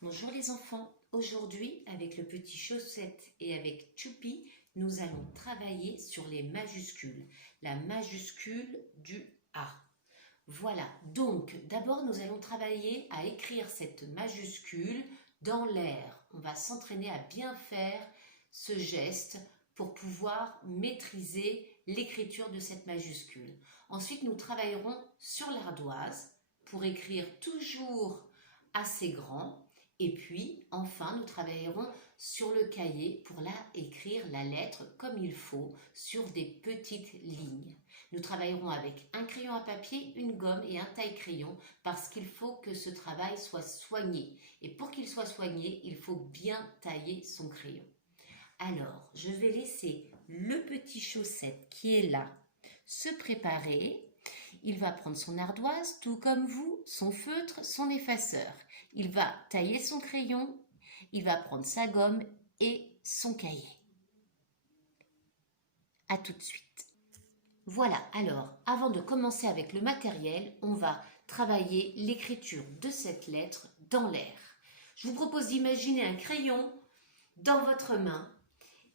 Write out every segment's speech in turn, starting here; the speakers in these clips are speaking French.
Bonjour les enfants, aujourd'hui avec le petit chaussette et avec Choupi, nous allons travailler sur les majuscules, la majuscule du A. Voilà, donc d'abord nous allons travailler à écrire cette majuscule dans l'air. On va s'entraîner à bien faire ce geste pour pouvoir maîtriser l'écriture de cette majuscule. Ensuite, nous travaillerons sur l'ardoise pour écrire toujours assez grand. Et puis, enfin, nous travaillerons sur le cahier pour écrire la lettre comme il faut sur des petites lignes. Nous travaillerons avec un crayon à papier, une gomme et un taille-crayon parce qu'il faut que ce travail soit soigné. Et pour qu'il soit soigné, il faut bien tailler son crayon. Alors, je vais laisser le petit chaussette qui est là se préparer. Il va prendre son ardoise, tout comme vous, son feutre, son effaceur. Il va tailler son crayon, il va prendre sa gomme et son cahier. À tout de suite. Voilà, alors, avant de commencer avec le matériel, on va travailler l'écriture de cette lettre dans l'air. Je vous propose d'imaginer un crayon dans votre main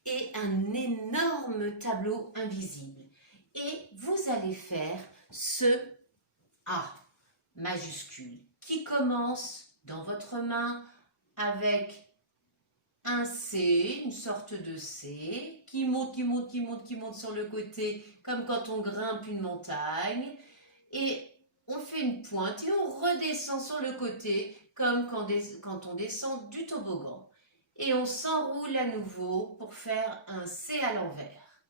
et un énorme tableau invisible. Et vous allez faire ce A majuscule qui commence dans votre main avec un C, une sorte de C, qui monte, qui monte, qui monte, qui monte sur le côté, comme quand on grimpe une montagne. Et on fait une pointe et on redescend sur le côté, comme quand on descend du toboggan. Et on s'enroule à nouveau pour faire un C à l'envers.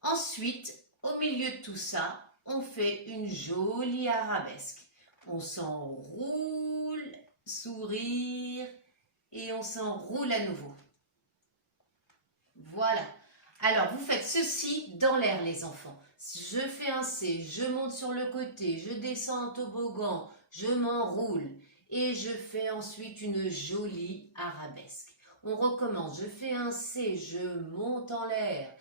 Ensuite, au milieu de tout ça, on fait une jolie arabesque. On s'enroule, sourire, et on s'enroule à nouveau. Voilà. Alors, vous faites ceci dans l'air, les enfants. Je fais un C, je monte sur le côté, je descends en toboggan, je m'enroule et je fais ensuite une jolie arabesque. On recommence. Je fais un C, je monte en l'air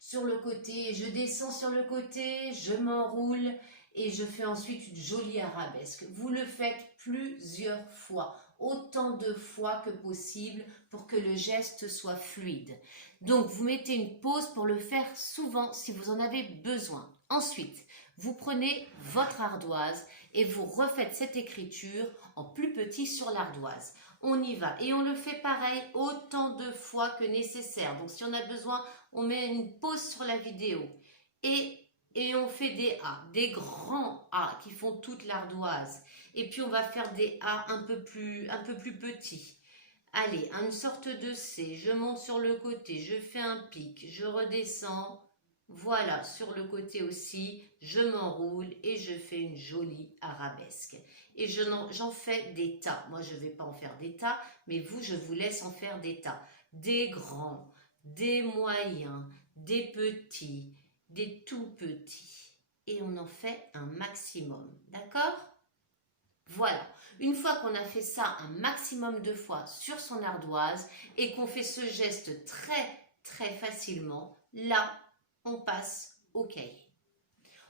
sur le côté, je descends sur le côté, je m'enroule et je fais ensuite une jolie arabesque. Vous le faites plusieurs fois, autant de fois que possible pour que le geste soit fluide. Donc, vous mettez une pause pour le faire souvent si vous en avez besoin. Ensuite, vous prenez votre ardoise et vous refaites cette écriture en plus petit sur l'ardoise. On y va et on le fait pareil autant de fois que nécessaire. Donc, si on a besoin, on met une pause sur la vidéo et on fait des A, des grands A qui font toute l'ardoise. Et puis, on va faire des A un peu plus petits. Allez, une sorte de C, je monte sur le côté, je fais un pic, je redescends, voilà, sur le côté aussi, je m'enroule et je fais une jolie arabesque. Et j'en fais des tas. Moi, je ne vais pas en faire des tas, mais vous, je vous laisse en faire des tas. Des grands, des moyens, des petits, des tout petits. Et on en fait un maximum, d'accord ? Voilà, une fois qu'on a fait ça un maximum de fois sur son ardoise et qu'on fait ce geste très facilement, là, on passe au cahier.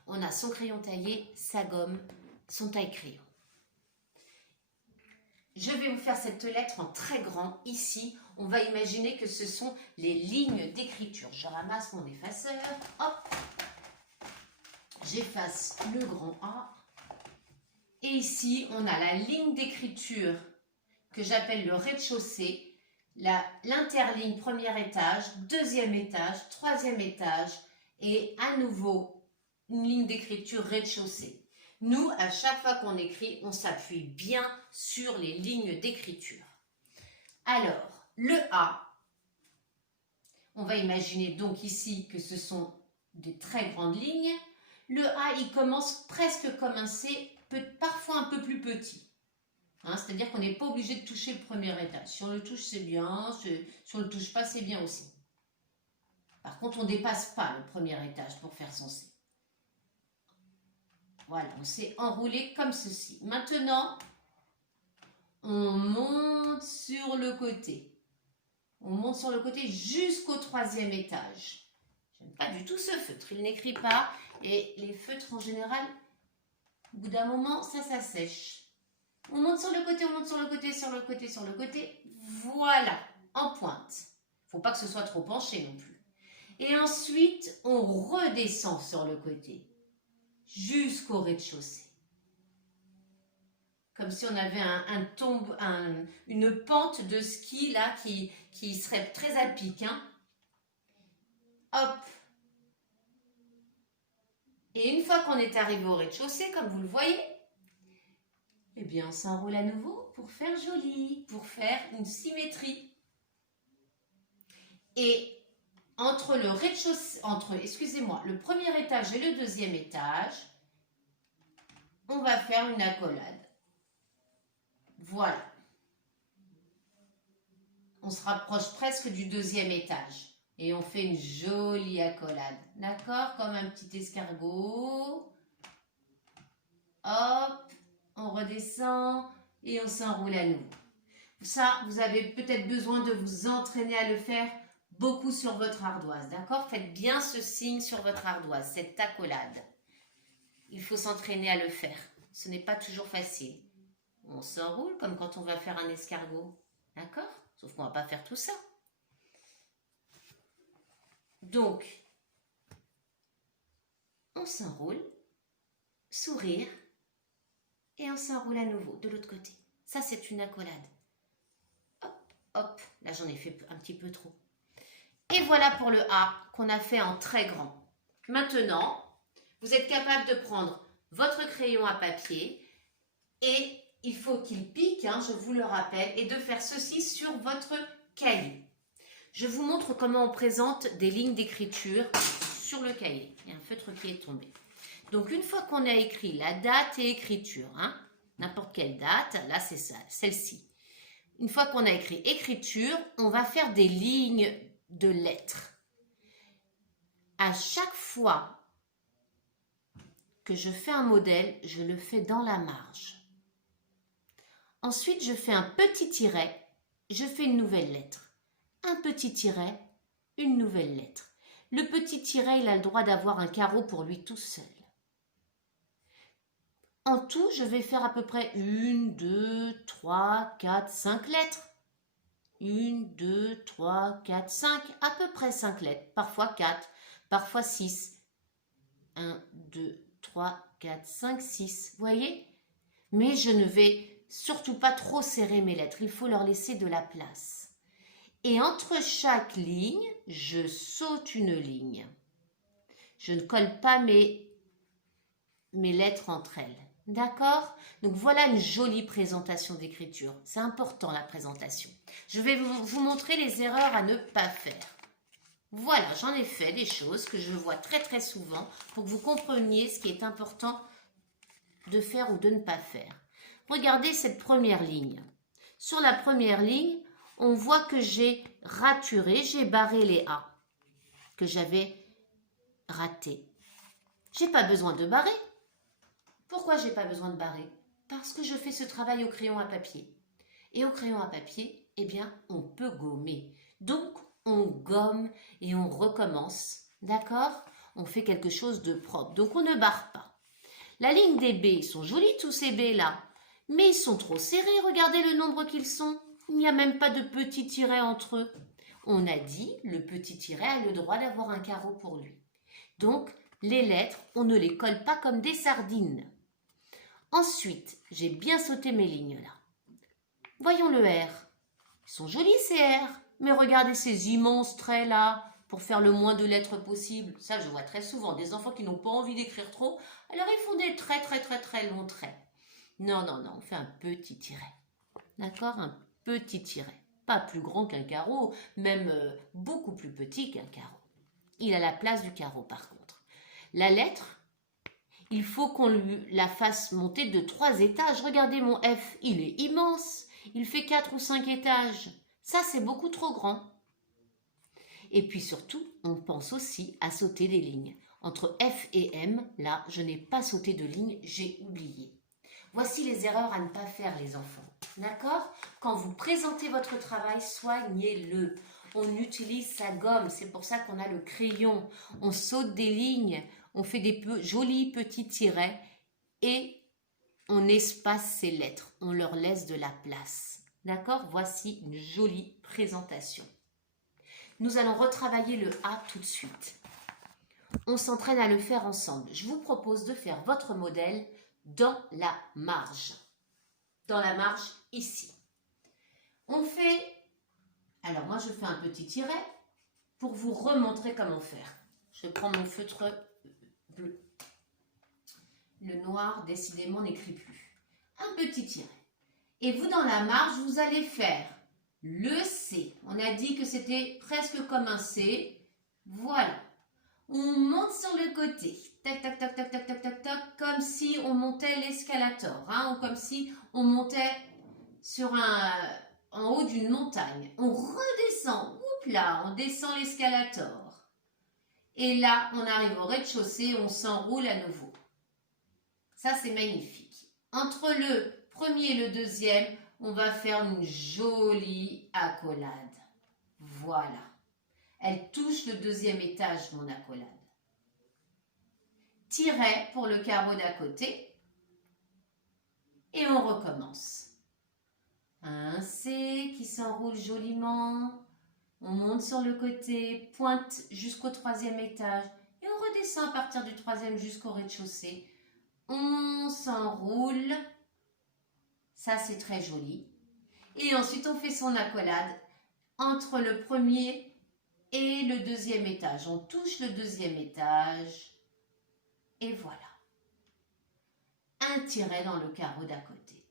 On a son crayon taillé, sa gomme, son taille-crayon. Je vais vous faire cette lettre en très grand. Ici, on va imaginer que ce sont les lignes d'écriture. Je ramasse mon effaceur, hop, j'efface le grand A. Et ici, on a la ligne d'écriture que j'appelle le rez-de-chaussée, l'interligne premier étage, deuxième étage, troisième étage et à nouveau une ligne d'écriture rez-de-chaussée. Nous, à chaque fois qu'on écrit, on s'appuie bien sur les lignes d'écriture. Alors, le A, on va imaginer donc ici que ce sont des très grandes lignes. Le A, il commence presque comme un C, parfois un peu plus petit. C'est-à-dire qu'on n'est pas obligé de toucher le premier étage. Si on le touche, c'est bien. Si on ne le touche pas, c'est bien aussi. Par contre, on ne dépasse pas le premier étage pour faire son C. Voilà, on s'est enroulé comme ceci. Maintenant, on monte sur le côté. On monte sur le côté jusqu'au troisième étage. J'aime pas du tout ce feutre. Il n'écrit pas. Et les feutres, en général, au bout d'un moment, ça sèche. On monte sur le côté, on monte sur le côté, sur le côté, sur le côté. Voilà, en pointe. Faut pas que ce soit trop penché non plus. Et ensuite, on redescend sur le côté jusqu'au rez-de-chaussée. Comme si on avait une pente de ski là qui serait très à pic. Hein. Hop. Et une fois qu'on est arrivé au rez-de-chaussée, comme vous le voyez, eh bien on s'enroule à nouveau pour faire joli, pour faire une symétrie. Et entre le rez-de-chaussée, excusez-moi, le premier étage et le deuxième étage, on va faire une accolade. Voilà. On se rapproche presque du deuxième étage. Et on fait une jolie accolade. D'accord? Comme un petit escargot. Hop. On redescend et on s'enroule à nouveau. Ça, vous avez peut-être besoin de vous entraîner à le faire beaucoup sur votre ardoise. D'accord? Faites bien ce signe sur votre ardoise, cette accolade. Il faut s'entraîner à le faire. Ce n'est pas toujours facile. On s'enroule comme quand on va faire un escargot. D'accord? Sauf qu'on ne va pas faire tout ça. Donc, on s'enroule, sourire, et on s'enroule à nouveau de l'autre côté. Ça, c'est une accolade. Hop, hop. Là, j'en ai fait un petit peu trop. Et voilà pour le A qu'on a fait en très grand. Maintenant, vous êtes capable de prendre votre crayon à papier et il faut qu'il pique, hein, je vous le rappelle, et de faire ceci sur votre cahier. Je vous montre comment on présente des lignes d'écriture sur le cahier. Il y a un feutre qui est tombé. Donc, une fois qu'on a écrit la date et écriture, hein, n'importe quelle date, là c'est ça, celle-ci. Une fois qu'on a écrit écriture, on va faire des lignes de lettres. À chaque fois que je fais un modèle, je le fais dans la marge. Ensuite, je fais un petit tiret, je fais une nouvelle lettre. Un petit tiret, une nouvelle lettre. Le petit tiret, il a le droit d'avoir un carreau pour lui tout seul. En tout, je vais faire à peu près 1, 2, 3, 4, 5 lettres. 1, 2, 3, 4, 5, à peu près 5 lettres. Parfois 4, parfois 6. 1, 2, 3, 4, 5, 6. Vous voyez? Mais je ne vais surtout pas trop serrer mes lettres. Il faut leur laisser de la place. Et entre chaque ligne, je saute une ligne. Je ne colle pas mes lettres entre elles. D'accord? Donc voilà une jolie présentation d'écriture. C'est important la présentation. Je vais vous montrer les erreurs à ne pas faire. Voilà, j'en ai fait des choses que je vois très très souvent pour que vous compreniez ce qui est important de faire ou de ne pas faire. Regardez cette première ligne. Sur la première ligne, on voit que j'ai raturé, j'ai barré les A que j'avais ratés. J'ai pas besoin de barrer. Pourquoi j'ai pas besoin de barrer? Parce que je fais ce travail au crayon à papier. Et au crayon à papier, eh bien, on peut gommer. Donc, on gomme et on recommence. D'accord? On fait quelque chose de propre. Donc, on ne barre pas. La ligne des B, ils sont jolis tous ces B là. Mais ils sont trop serrés. Regardez le nombre qu'ils sont. Il n'y a même pas de petits tirets entre eux. On a dit, le petit tiret a le droit d'avoir un carreau pour lui. Donc, les lettres, on ne les colle pas comme des sardines. Ensuite, j'ai bien sauté mes lignes là. Voyons le R. Ils sont jolis ces R, mais regardez ces immenses traits là, pour faire le moins de lettres possible. Ça, je vois très souvent des enfants qui n'ont pas envie d'écrire trop, alors ils font des très longs traits. Non, non, non, on fait un petit tiret. D'accord? Un petit tiret. Pas plus grand qu'un carreau, même beaucoup plus petit qu'un carreau. Il a la place du carreau par contre. La lettre, il faut qu'on la fasse monter de 3 étages. Regardez mon F, il est immense. Il fait 4 ou 5 étages. Ça, c'est beaucoup trop grand. Et puis surtout, on pense aussi à sauter des lignes. Entre F et M, là, je n'ai pas sauté de ligne, j'ai oublié. Voici les erreurs à ne pas faire, les enfants. D'accord? Quand vous présentez votre travail, soignez-le. On utilise sa gomme, c'est pour ça qu'on a le crayon. On saute des lignes, on fait des jolis petits tirets et on espace ces lettres, on leur laisse de la place. D'accord? Voici une jolie présentation. Nous allons retravailler le A tout de suite. On s'entraîne à le faire ensemble. Je vous propose de faire votre modèle dans la marge. Dans la marge ici. On fait, alors moi je fais un petit tiret pour vous remontrer comment faire. Je prends mon feutre bleu. Le noir décidément n'écrit plus. Un petit tiret. Et vous dans la marge, vous allez faire le C. On a dit que c'était presque comme un C. Voilà. On monte sur le côté. Tac, tac, tac, tac, tac, tac, tac, tac. Comme si on montait l'escalator. Hein, ou comme si on montait en haut d'une montagne. On redescend. Oups là, on descend l'escalator. Et là, on arrive au rez-de-chaussée. On s'enroule à nouveau. Ça, c'est magnifique. Entre le premier et le deuxième, on va faire une jolie accolade. Voilà. Elle touche le deuxième étage, mon accolade. Tiret pour le carreau d'à côté. Et on recommence. Un C qui s'enroule joliment. On monte sur le côté, pointe jusqu'au troisième étage. Et on redescend à partir du troisième jusqu'au rez-de-chaussée. On s'enroule. Ça, c'est très joli. Et ensuite, on fait son accolade entre le premier et le deuxième étage. On touche le deuxième étage. Et voilà. Un tiret dans le carreau d'à côté.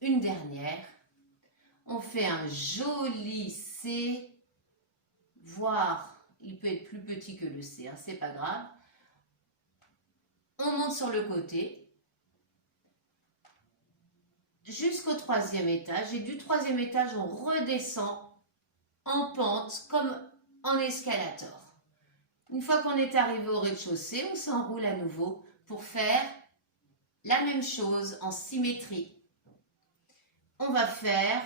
Une dernière. On fait un joli C. Voire, il peut être plus petit que le C, hein, c'est pas grave. On monte sur le côté. Jusqu'au troisième étage. Et du troisième étage, on redescend en pente comme en escalator. Une fois qu'on est arrivé au rez-de-chaussée, on s'enroule à nouveau pour faire la même chose en symétrie. On va faire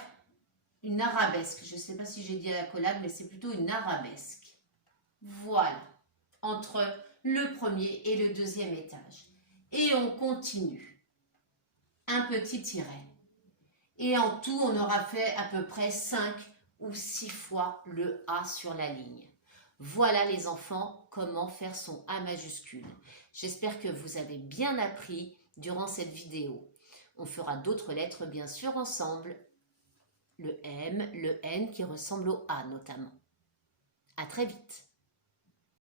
une arabesque. Je ne sais pas si j'ai dit accolade, mais c'est plutôt une arabesque. Voilà, entre le premier et le deuxième étage. Et on continue. Un petit tiret. Et en tout, on aura fait à peu près 5 ou 6 fois le A sur la ligne. Voilà les enfants, comment faire son A majuscule. J'espère que vous avez bien appris durant cette vidéo. On fera d'autres lettres bien sûr ensemble. Le M, le N qui ressemble au A notamment. À très vite.